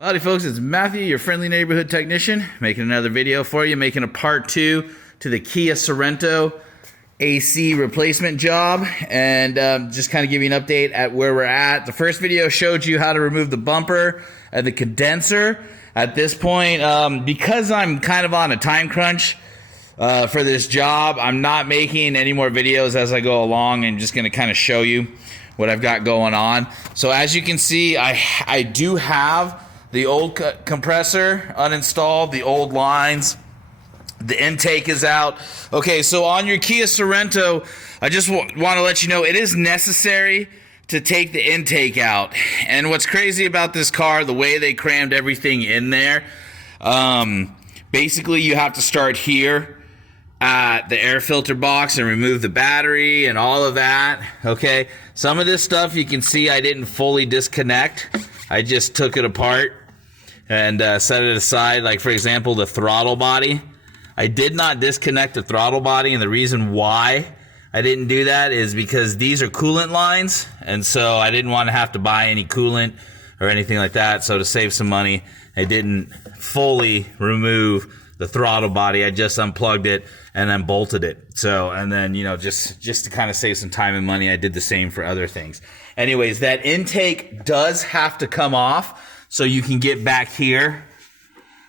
Howdy folks, it's Matthew, your friendly neighborhood technician, making another video for you, making a part 2 to the Kia Sorento AC replacement job, and just kind of give you an update at where we're at. The first video showed you how to remove the bumper and the condenser. At this point, because I'm kind of on a time crunch for this job, I'm not making any more videos as I go along and just going to kind of show you what I've got going on. So as you can see, I do have the old compressor uninstalled, the old lines, the intake is out. Okay, so on your Kia Sorento, I just want to let you know it is necessary to take the intake out. And what's crazy about this car, the way they crammed everything in there, basically you have to start here at the air filter box and remove the battery and all of that. Okay, some of this stuff you can see I didn't fully disconnect. I just took it apart and set it aside. Like, for example, the throttle body. I did not disconnect the throttle body, and the reason why I didn't do that is because these are coolant lines, and so I didn't want to have to buy any coolant or anything like that. So to save some money, I didn't fully remove the throttle body. I just unplugged it and then bolted it. So, and then, you know, just to kind of save some time and money, I did the same for other things. Anyways, that intake does have to come off so you can get back here.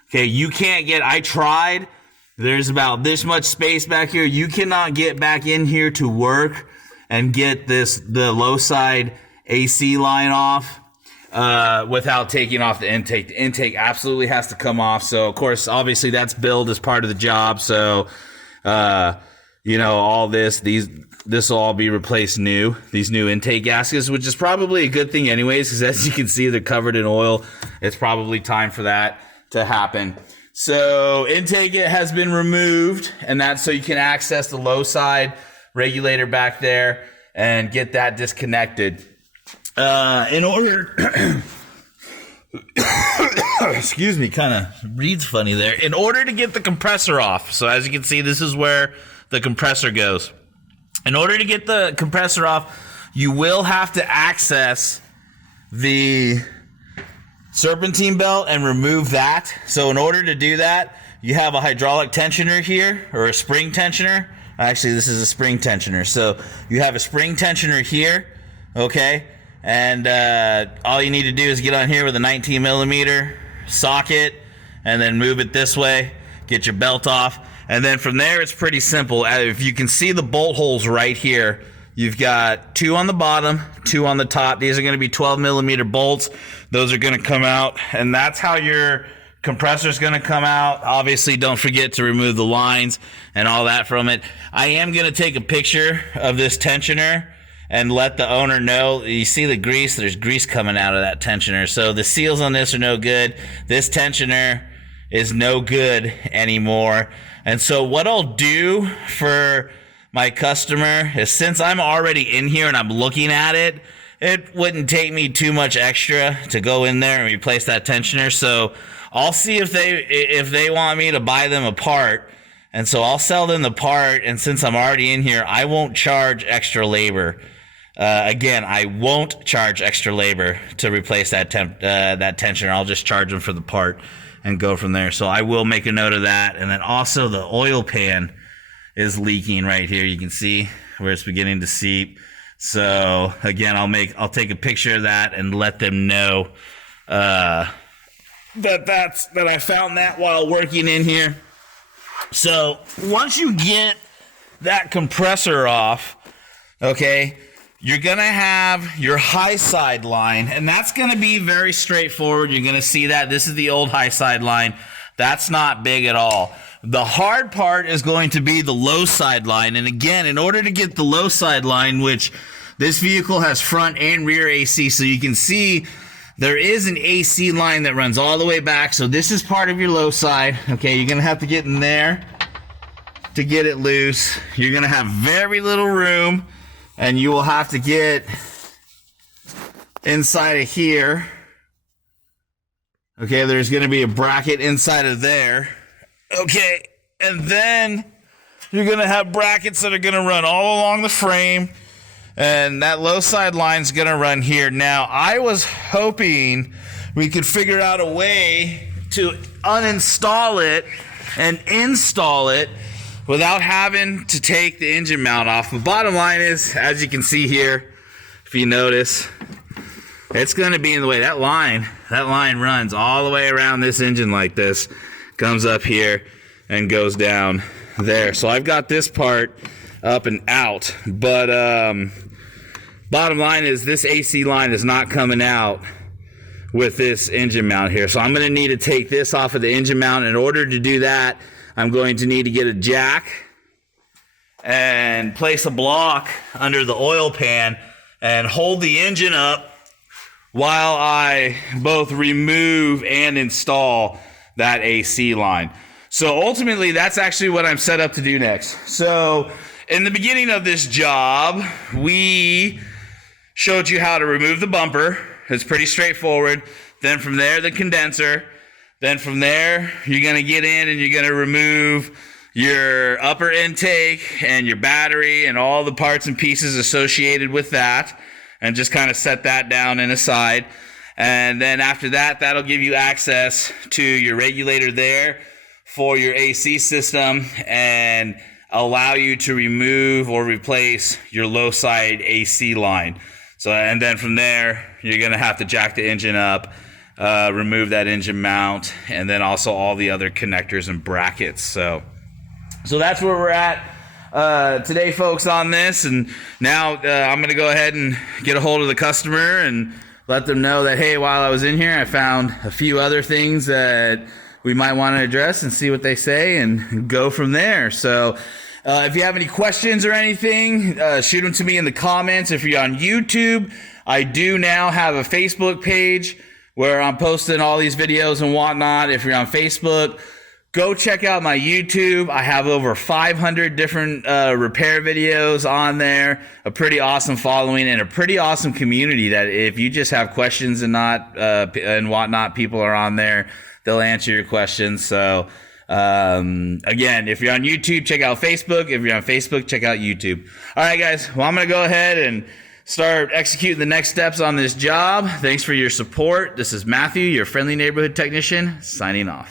Okay, you can't get, I tried, there's about this much space back here. You cannot get back in here to work and get the low side AC line off without taking off the intake. The intake absolutely has to come off. So, of course, obviously that's billed as part of the job. So, you know, all this will all be replaced new. These new intake gaskets, which is probably a good thing anyways, because as you can see, they're covered in oil. It's probably time for that to happen. So intake has been removed, and that's so you can access the low side regulator back there and get that disconnected. In order, excuse me, kind of reads funny there. In order to get the compressor off, so as you can see, this is where the compressor goes. In order to get the compressor off, you will have to access the serpentine belt and remove that. So in order to do that, you have a hydraulic tensioner here, or a spring tensioner. Actually, this is a spring tensioner. So you have a spring tensioner here, okay? And all you need to do is get on here with a 19 millimeter socket and then move it this way, get your belt off. And then from there, it's pretty simple. If you can see the bolt holes right here, you've got 2 on the bottom, 2 on the top. These are going to be 12 millimeter bolts. Those are going to come out, and that's how your compressor is going to come out. Obviously, don't forget to remove the lines and all that from it. I am going to take a picture of this tensioner and let the owner know. You see the grease? There's grease coming out of that tensioner. So the seals on this are no good. This tensioner is no good anymore. And so what I'll do for my customer is, since I'm already in here and I'm looking at it, it wouldn't take me too much extra to go in there and replace that tensioner. So I'll see if they want me to buy them a part. And so I'll sell them the part. And since I'm already in here, I won't charge extra labor. Again, I won't charge extra labor to replace that tensioner. I'll just charge them for the part and go from there. So I will make a note of that. And then also the oil pan is leaking right here. You can see where it's beginning to seep. So again, I'll take a picture of that and let them know that I found that while working in here. So once you get that compressor off, okay, you're gonna have your high side line, and that's gonna be very straightforward. You're gonna see that this is the old high side line. That's not big at all. The hard part is going to be the low side line. And again, in order to get the low side line, which this vehicle has front and rear AC, so you can see there is an AC line that runs all the way back. So this is part of your low side. Okay, you're going to have to get in there to get it loose. You're going to have very little room, and you will have to get inside of here. Okay, there's going to be a bracket inside of there. Okay, and then you're going to have brackets that are going to run all along the frame, and that low side line is going to run here. Now, I was hoping we could figure out a way to uninstall it and install it without having to take the engine mount off. The bottom line is, as you can see here, if you notice, it's going to be in the way. That line runs all the way around this engine like this, comes up here and goes down there. So I've got this part up and out, but bottom line is this AC line is not coming out with this engine mount here. So I'm going to need to take this off of the engine mount. In order to do that, I'm going to need to get a jack and place a block under the oil pan and hold the engine up while I both remove and install that AC line. So ultimately, that's actually what I'm set up to do next. So in the beginning of this job, we showed you how to remove the bumper. It's pretty straightforward. Then from there, the condenser. Then from there, you're going to get in and you're going to remove your upper intake and your battery and all the parts and pieces associated with that, and just kind of set that down and aside. And then after that, that'll give you access to your regulator there for your AC system and allow you to remove or replace your low side AC line. So, and then from there, you're going to have to jack the engine up, remove that engine mount, and then also all the other connectors and brackets. So that's where we're at today, folks, on this. And now I'm going to go ahead and get a hold of the customer and let them know that, hey, while I was in here, I found a few other things that we might want to address, and see what they say and go from there. So if you have any questions or anything, shoot them to me in the comments. If you're on YouTube, I do now have a Facebook page where I'm posting all these videos and whatnot. If you're on Facebook, go check out my YouTube. I have over 500 different repair videos on there, a pretty awesome following, and a pretty awesome community that if you just have questions and whatnot, people are on there. They'll answer your questions. So again, if you're on YouTube, check out Facebook. If you're on Facebook, check out YouTube. All right, guys. Well, I'm going to go ahead and start executing the next steps on this job. Thanks for your support. This is Matthew, your friendly neighborhood technician, signing off.